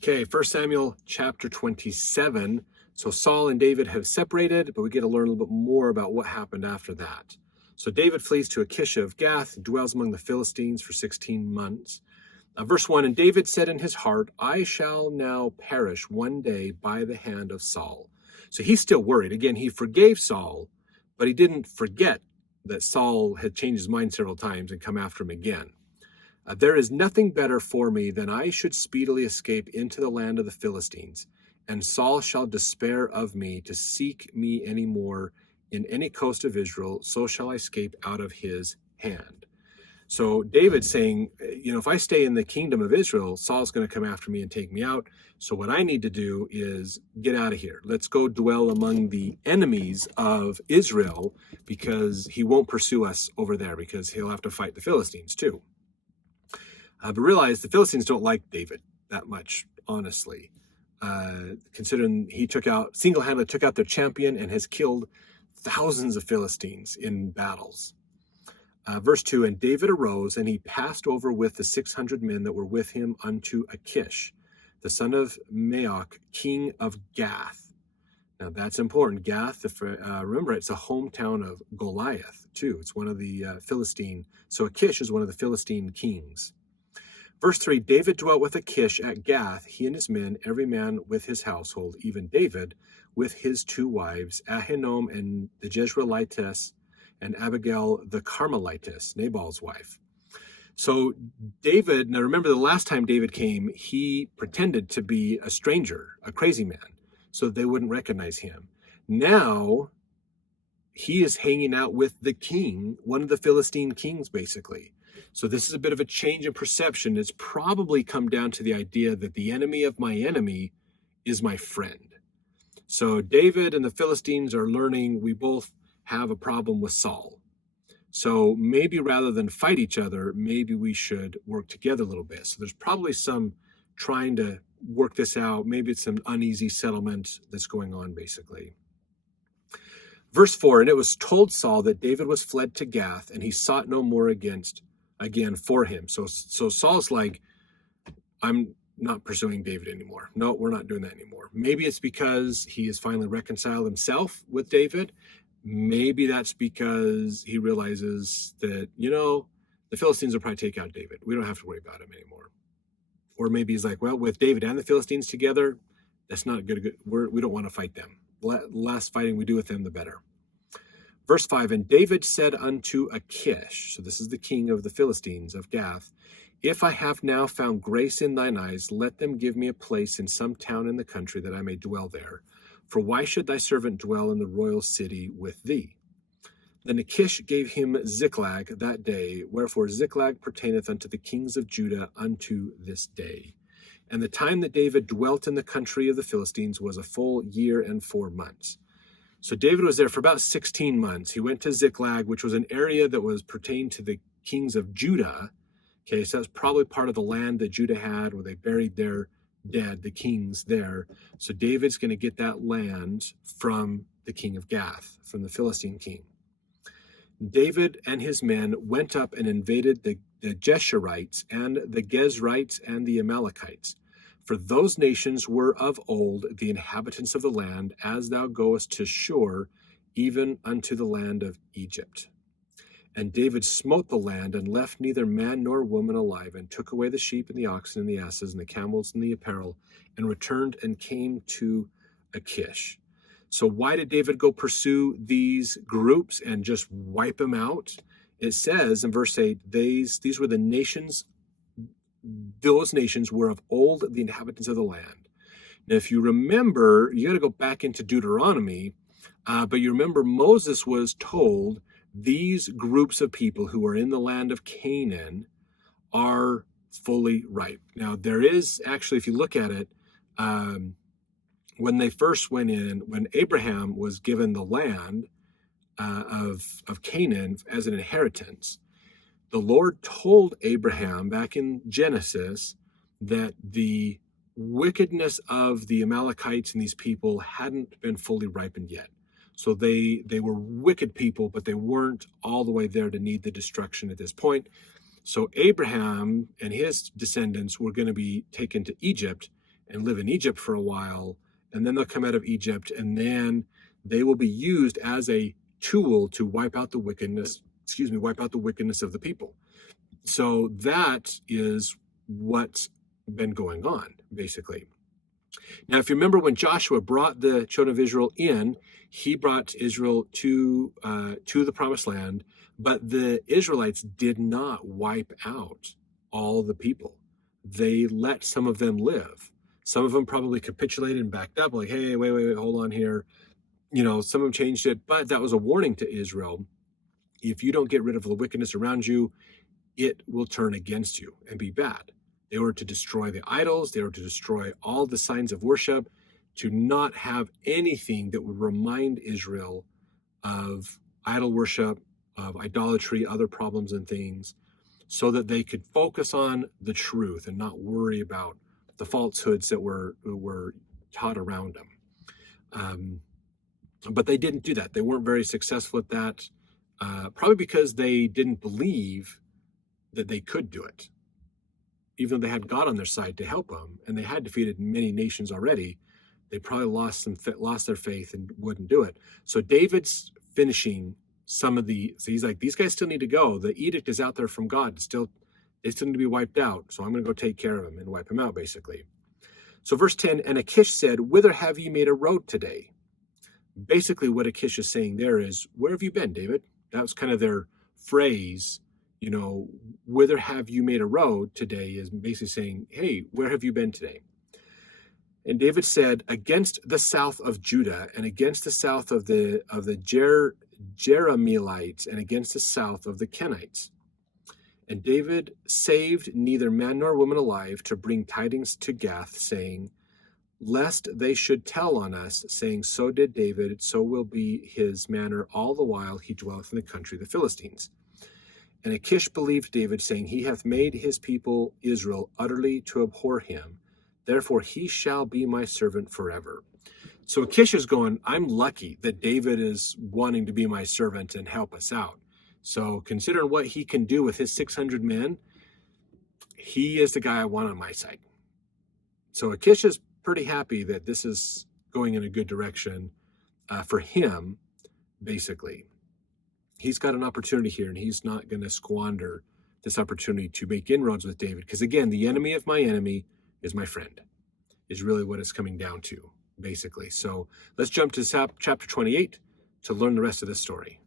Okay, 1 Samuel chapter 27. So Saul and David have separated, but we get to learn a little bit more about what happened after that. So David flees to Achish of Gath and dwells among the Philistines for 16 months. Verse 1, and David said in his heart, I shall now perish one day by the hand of Saul. So he's still worried. Again, he forgave Saul, but he didn't forget that Saul had changed his mind several times and come after him again. There is nothing better for me than I should speedily escape into the land of the Philistines, and Saul shall despair of me to seek me any more in any coast of Israel, so shall I escape out of his hand. So David's saying, if I stay in the kingdom of Israel, Saul's going to come after me and take me out. So what I need to do is get out of here. Let's go dwell among the enemies of Israel, because he won't pursue us over there, because he'll have to fight the Philistines too. But realize the Philistines don't like David that much, honestly, considering he single-handedly took out their champion and has killed thousands of Philistines in battles. Verse 2, and David arose, and he passed over with the 600 men that were with him unto Achish, the son of Maoch, king of Gath. Now that's important. Gath, remember, it's a hometown of Goliath, too. It's one of the Philistine. So Achish is one of the Philistine kings. Verse 3, David dwelt with Achish at Gath, he and his men, every man with his household, even David with his 2 wives, Ahinoam and the Jezreelitess, and Abigail the Carmelitess, Nabal's wife. So David, now remember the last time David came, he pretended to be a stranger, a crazy man, so that they wouldn't recognize him. Now he is hanging out with the king, one of the Philistine kings, basically. So this is a bit of a change in perception. It's probably come down to the idea that the enemy of my enemy is my friend. So David and the Philistines are learning we both have a problem with Saul. So maybe rather than fight each other, maybe we should work together a little bit. So there's probably some trying to work this out. Maybe it's an uneasy settlement that's going on, basically. Verse 4, and it was told Saul that David was fled to Gath, and he sought no more again for him. So Saul's like, I'm not pursuing David anymore. No, we're not doing that anymore. Maybe it's because he has finally reconciled himself with David. Maybe that's because he realizes that, the Philistines will probably take out David. We don't have to worry about him anymore. Or maybe he's like, well, with David and the Philistines together, that's not good. We don't want to fight them. Less fighting we do with them, the better. Verse 5, and David said unto Achish, so this is the king of the Philistines of Gath, if I have now found grace in thine eyes, let them give me a place in some town in the country that I may dwell there. For why should thy servant dwell in the royal city with thee? Then Achish gave him Ziklag that day, wherefore Ziklag pertaineth unto the kings of Judah unto this day. And the time that David dwelt in the country of the Philistines was a full year and 4 months. So David was there for about 16 months. He went to Ziklag, which was an area that was pertained to the kings of Judah. Okay, so that's probably part of the land that Judah had where they buried their dead, the kings there. So David's going to get that land from the king of Gath, from the Philistine king. David and his men went up and invaded the Geshurites and the Gezrites and the Amalekites. For those nations were of old the inhabitants of the land, as thou goest to Shur, even unto the land of Egypt. And David smote the land, and left neither man nor woman alive, and took away the sheep and the oxen and the asses and the camels and the apparel, and returned and came to Achish. So why did David go pursue these groups and just wipe them out? It says in verse 8, these were the nations. Those nations were of old the inhabitants of the land. Now, if you remember, you got to go back into Deuteronomy, but you remember Moses was told these groups of people who are in the land of Canaan are fully ripe. Now, there is actually, if you look at it, when they first went in, when Abraham was given the land of Canaan as an inheritance, the Lord told Abraham back in Genesis that the wickedness of the Amalekites and these people hadn't been fully ripened yet. So they were wicked people, but they weren't all the way there to need the destruction at this point. So Abraham and his descendants were going to be taken to Egypt, and live in Egypt for a while, and then they'll come out of Egypt, and then they will be used as a tool to wipe out the wickedness of the people. So that is what's been going on, basically. Now, if you remember when Joshua brought the children of Israel in, he brought Israel to the promised land, but the Israelites did not wipe out all the people. They let some of them live. Some of them probably capitulated and backed up, like, hey, wait, hold on here. Some of them changed it, but that was a warning to Israel. If you don't get rid of the wickedness around you, it will turn against you and be bad. They were to destroy the idols. They were to destroy all the signs of worship, to not have anything that would remind Israel of idol worship, of idolatry, other problems and things, so that they could focus on the truth and not worry about the falsehoods that were taught around them. But they didn't do that. They weren't very successful at that, probably because they didn't believe that they could do it. Even though they had God on their side to help them, and they had defeated many nations already, they probably lost their faith and wouldn't do it. So David's finishing so he's like, these guys still need to go. The edict is out there from God. They still need to be wiped out. So I'm going to go take care of them and wipe them out, basically. So verse 10, and Achish said, whither have ye made a road today? Basically what Achish is saying there is, where have you been, David? That was kind of their phrase. Whither have you made a road today is basically saying, hey, where have you been today? And David said, against the south of Judah, and against the south of the Jerahmeelites, and against the south of the Kenites. And David saved neither man nor woman alive to bring tidings to Gath, saying, lest they should tell on us, saying, so did David, so will be his manner all the while he dwelleth in the country of the Philistines. And Achish believed David, saying, he hath made his people Israel utterly to abhor him. Therefore he shall be my servant forever. So Achish is going, I'm lucky that David is wanting to be my servant and help us out. So considering what he can do with his 600 men, he is the guy I want on my side. So Achish is pretty happy that this is going in a good direction for him, basically. He's got an opportunity here, and he's not going to squander this opportunity to make inroads with David. Because again, the enemy of my enemy is my friend, is really what it's coming down to, basically. So let's jump to chapter 28 to learn the rest of this story.